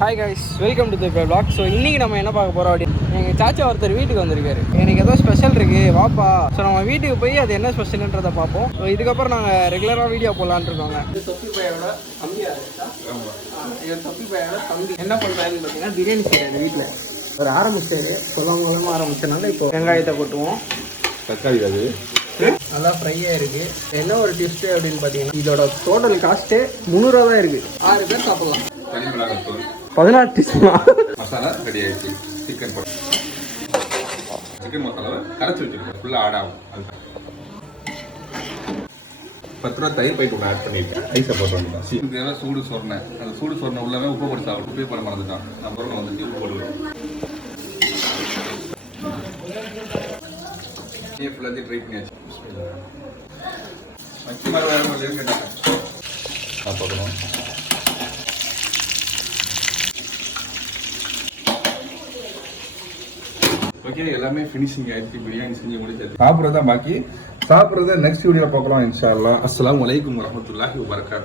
Hi guys welcome to the blog so இன்னைக்கு நம்ம என்ன பார்க்க போறோம் அப்படின்னு எங்கள் சாச்சா ஒருத்தர் வீட்டுக்கு வந்திருக்காரு. எனக்கு ஏதோ ஸ்பெஷல் இருக்கு வாப்பா. ஸோ நம்ம வீட்டுக்கு போய் அது என்ன ஸ்பெஷல்ன்றதை பார்ப்போம். ஸோ இதுக்கப்புறம் நாங்கள் ரெகுலராக வீடியோ போடலான்னு இருக்கோங்க. இது தொப்பி பையோட தம்பியா இருக்கா இது தொப்பி பையோட தம்பி. என்ன பண்ணுறாருன்னு பார்த்தீங்கன்னா பிரியாணி செய்யறாரு வீட்டில் ஒரு ஆரம்பிச்சாரு சொல்லாம மூலமாக ஆரம்பிச்சனால இப்போ வெங்காயத்தை கொட்டுவோம். தக்காளி அது. நல்லா ஃப்ரையாக இருக்கு. என்ன ஒரு டிஸ்ட்டு அப்படின்னு பார்த்தீங்கன்னா இதோட டோட்டல் காஸ்ட்டு முந்நூறுவா தான் இருக்கு. ஆறு பேர் சாப்பிடலாம். பதினாறு டீஸ்பூனா மசாலா ரெடி ஆயிடுச்சு. சிக்கன் போட்டு சிக்கன் மசாலாவை கரைச்சி வச்சிருக்கேன் ஃபுல்லாக ஆட் ஆகும். பத்து ரூபா தயிர் போயிட்டு ஒன்று ஆட் பண்ணியிருக்கேன். ஐஸை போட்டு வந்துட்டான். சூடு சொன்னேன் அந்த சூடு சொன்ன உள்ளவே உப்பு போட்டு சாப்பிட்டு உப்பே போட மறந்துட்டான். அப்புறம் வந்துட்டு உப்பு போடுவேன் ஃபுல்லாத்தையும் ட்ரை பண்ணியாச்சு. மச்சி மரம் வேறு மாதிரி கேட்டாங்க நான் ஓகே எல்லாமே ஃபினிஷிங் ஆயிடுச்சு. பிரியாணி செஞ்சு முடிச்சது சாப்பிட்றதா பாக்கி. சாப்பிட்றத நெக்ஸ்ட் வீடியோ பார்க்கலாம் இன்ஷா அல்லாஹ் அஸ்லாம் வலைக்கம் வரமத்துல்லாஹி வரகாத்து